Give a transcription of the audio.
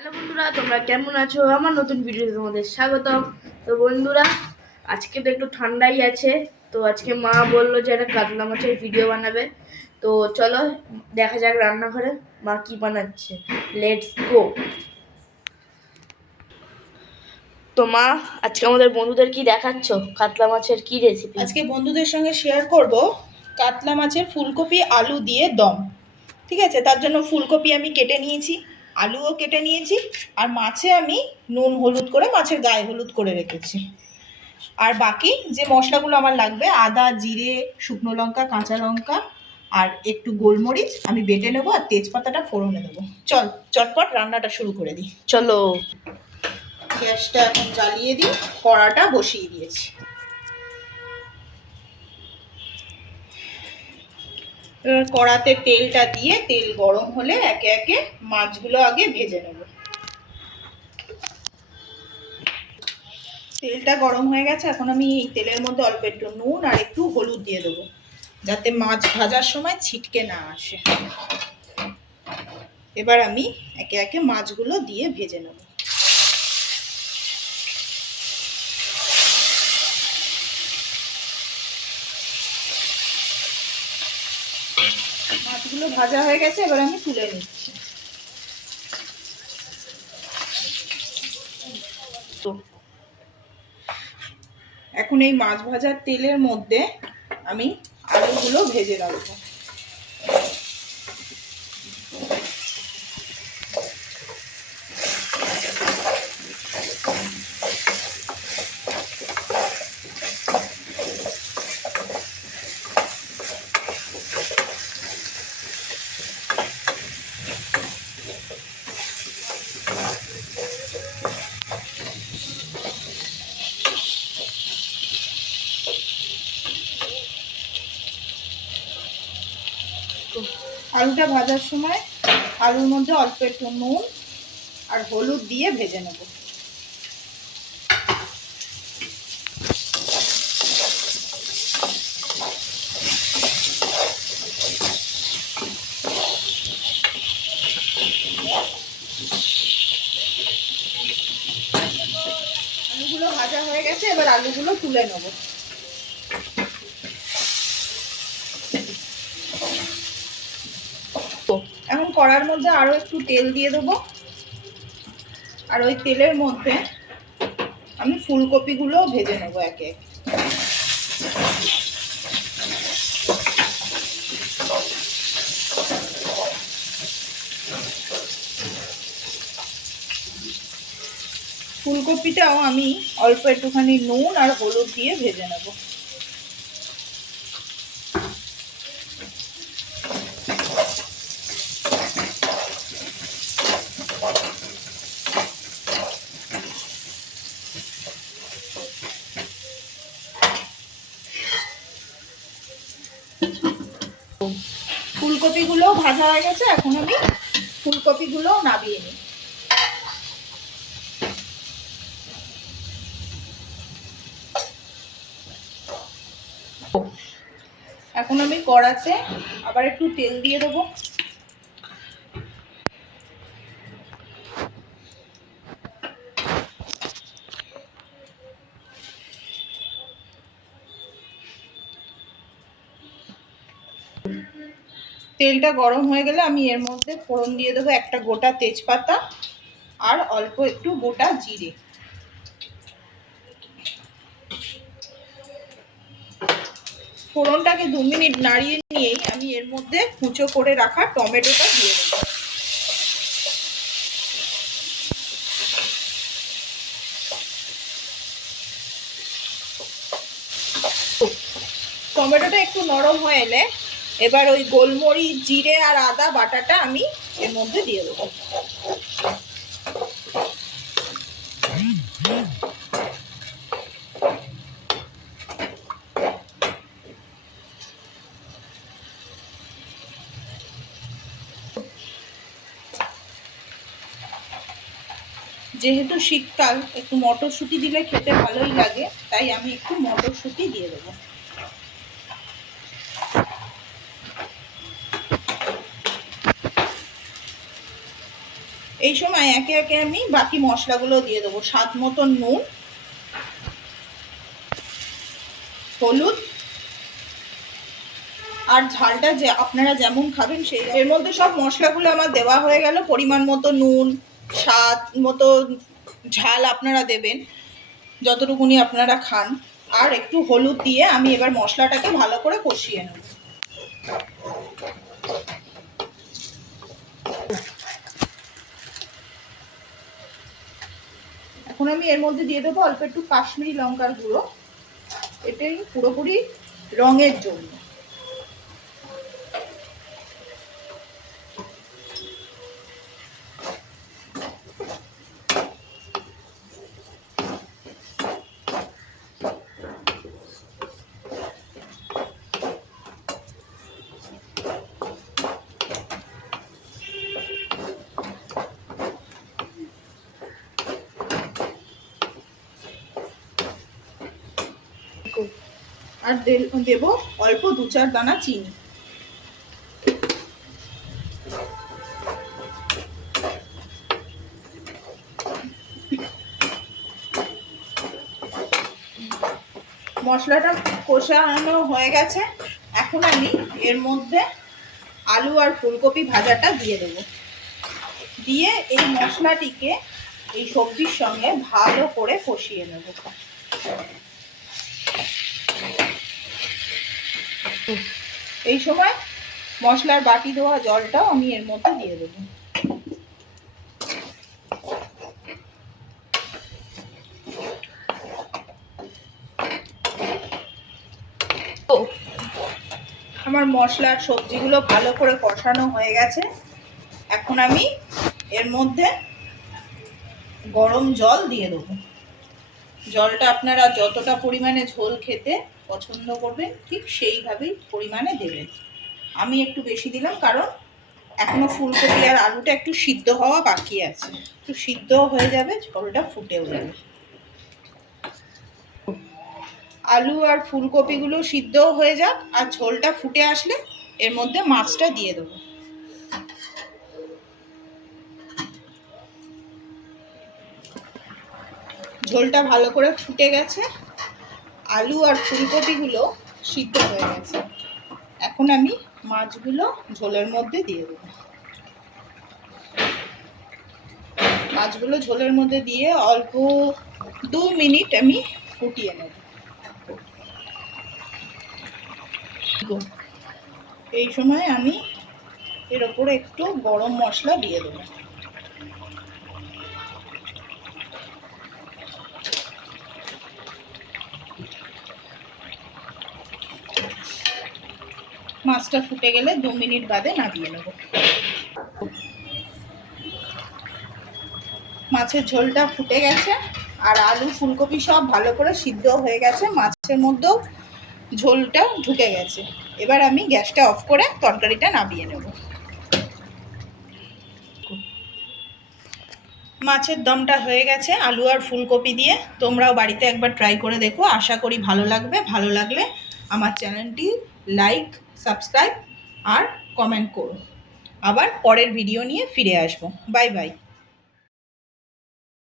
Hello বন্ধুরা, তোমরা কেমন আছো? আমার নতুন ভিডিওতে তোমাদের স্বাগতম। তো বন্ধুরা, আজকে তো একটু ঠান্ডাই আছে। তো আজকে মা বললো যে একটা কাতলা মাছের ভিডিও বানাবে। তো চলো দেখা যাক রান্নাঘরে মা কি বানাচ্ছে। Let's go. তো মা, আজকে আমাদের বন্ধুদের কি দেখাচ্ছ? কাতলা মাছের কি রেসিপি? আজকে বন্ধুদের সঙ্গে শেয়ার করব কাতলা মাছের ফুলকপি আলু দিয়ে দম। ঠিক আছে, তার জন্য ফুলকপি আমি কেটে নিয়েছি, আলুও কেটে নিয়েছি, আর মাছে আমি নুন হলুদ করে মাছের গায়ে হলুদ করে রেখেছি। আর বাকি যে মশলাগুলো আমার লাগবে, আদা, জিরে, শুকনো লঙ্কা, কাঁচা লঙ্কা আর একটু গোলমরিচ আমি বেটে নেবো, আর তেজপাতাটা ফোড়নে দেবো। চল চটপট রান্নাটা শুরু করে দিই। চলো। গ্যাসটা এখন জ্বালিয়ে দিই, কড়াটা বসিয়ে দিয়েছি। কড়াতে তেলটা দিয়ে তেল গরম হলে একে একে মাছগুলো আগে ভেজে নেব। তেলটা গরম হয়ে গেছে, এখন আমি এই তেলের মধ্যে অল্প একটু নুন আর একটু হলুদ দিয়ে দেবো, যাতে মাছ ভাজার সময় ছিটকে না আসে। এবার আমি একে একে মাছগুলো দিয়ে ভেজে নেব। মাছগুলো ভাজা হয়ে গেছে, এবার আমি তুলে নিচ্ছি। এখন এই মাছ ভাজার তেলের মধ্যে আমি আলুগুলো ভেজে নেব। আলুটা ভাজার সময় আলুর মধ্যে অল্প একটু নুন আর হলুদ দিয়ে ভেজে নেব। আলুগুলো ভাজা হয়ে গেছে, এবার আলুগুলো তুলে নেব। এখন কড়ার মধ্যে আরো একটু তেল দিয়ে দেবো, আর ওই তেলের মধ্যে আমি ফুলকপিগুলো ভেজে নেব একে একে। ফুলকপিটাও আমি অল্প একটুখানি নুন আর হলুদ দিয়ে ভেজে নেব। ফুলকপিগুলো ভাজা হয়ে গেছে, এখন আমি ফুলকপিগুলো নামিয়ে নিই। এখন আমি কড়াতে আবার একটু তেল দিয়ে দেবো। তেলটা গরম হয়ে গেলে আমি এর মধ্যে ফোড়ন দিয়ে দেবো একটা গোটা তেজপাতা আর অল্প একটু গোটা জিরে। ফোড়নটাকে 2 মিনিট নাড়িয়ে নিয়েই আমি এর মধ্যে কুচো করে রাখা টমেটোটা দিয়ে দেবো। টমেটোটা একটু নরম হয়ে এলে এবার ওই গোলমরিচ, জিরে আর আদা বাটাটা আমি এর মধ্যে দিয়ে দেবো। যেহেতু শীতকাল, একটু মটরশুঁটি দিলে খেতে ভালোই লাগে, তাই আমি একটু মটরশুঁটি দিয়ে দেবো। এই সময় একে একে আমি বাকি মশলাগুলো দিয়ে দেবো। স্বাদ মতন নুন, হলুদ, আর ঝালটা যে আপনারা যেমন খাবেন সেই। এর মধ্যে সব মশলাগুলো আমার দেওয়া হয়ে গেল। পরিমাণ মতো নুন, স্বাদ মতো ঝাল আপনারা দেবেন যতটুকুনি আপনারা খান, আর একটু হলুদ দিয়ে আমি এবার মশলাটাকে ভালো করে কষিয়ে নেব। এখন আমি এর মধ্যে দিয়ে দেবো অল্প একটু কাশ্মীরি লঙ্কার গুঁড়ো, এটাই পুরোপুরি রঙের জন্য। আর দেব অল্প 2-4 দানা চিনি। মশলাটা কষানো হয়ে গেছে। এখন আমি এর মধ্যে আলু আর ফুলকপি ভাজাটা দিয়ে দেব। দিয়ে এই মশলাটিকে এই সবজির সঙ্গে ভালো করে কষিয়ে নেব। এই সময় মশলার বাটি দেওয়া জলটাও আমি এর মধ্যে দিয়ে দেব। আমার মশলার সবজিগুলো ভালো করে কষানো হয়ে গেছে। এখন আমি এর মধ্যে গরম জল দিয়ে দেবো। জলটা আপনারা যতটা পরিমাণে ঝোল খেতে পছন্দ করবেন ঠিক সেইভাবেই পরিমাণে দেবেন। আমি একটু বেশি দিলাম কারণ এখনো ফুলকপি আর আলুটা একটু সিদ্ধ হওয়া বাকি আছে। একটু সিদ্ধ হয়ে যাবে, ঝোলটা ফুটেও যাবে। আলু আর ফুলকপিগুলো সিদ্ধ হয়ে যাক, আর ঝোলটা ফুটে আসলে এর মধ্যে মাছটা দিয়ে দেবো। ঝোলটা ভালো করে ফুটে গেছে, আলু আর ফুলকপিগুলো সিদ্ধ হয়ে গেছে। এখন আমি মাছগুলো ঝোলের মধ্যে দিয়ে দেবো। মাছগুলো ঝোলের মধ্যে দিয়ে অল্প 2 মিনিট আমি ফুটিয়ে নেব। এই সময় আমি এর ওপরে একটু গরম মশলা দিয়ে দেবো। মাছটা ফুটে গেলে 2 মিনিট বাদে নামিয়ে নেব। মাছের ঝোলটা ফুটে গেছে আর আলু ফুলকপি সব ভালো করে সিদ্ধ হয়ে গেছে, মাছের মধ্যেও ঝোলটা ঢুকে গেছে। এবার আমি গ্যাসটা অফ করে তরকারিটা নামিয়ে নেব। মাছের দমটা হয়ে গেছে আলু আর ফুলকপি দিয়ে। তোমরাও বাড়িতে একবার ট্রাই করে দেখো, আশা করি ভালো লাগবে। ভালো লাগলে আমার চ্যানেলটি লাইক, সাবস্ক্রাইব আর কমেন্ট করো। আবার পরের ভিডিও নিয়ে ফিরে আসবো। Bye bye.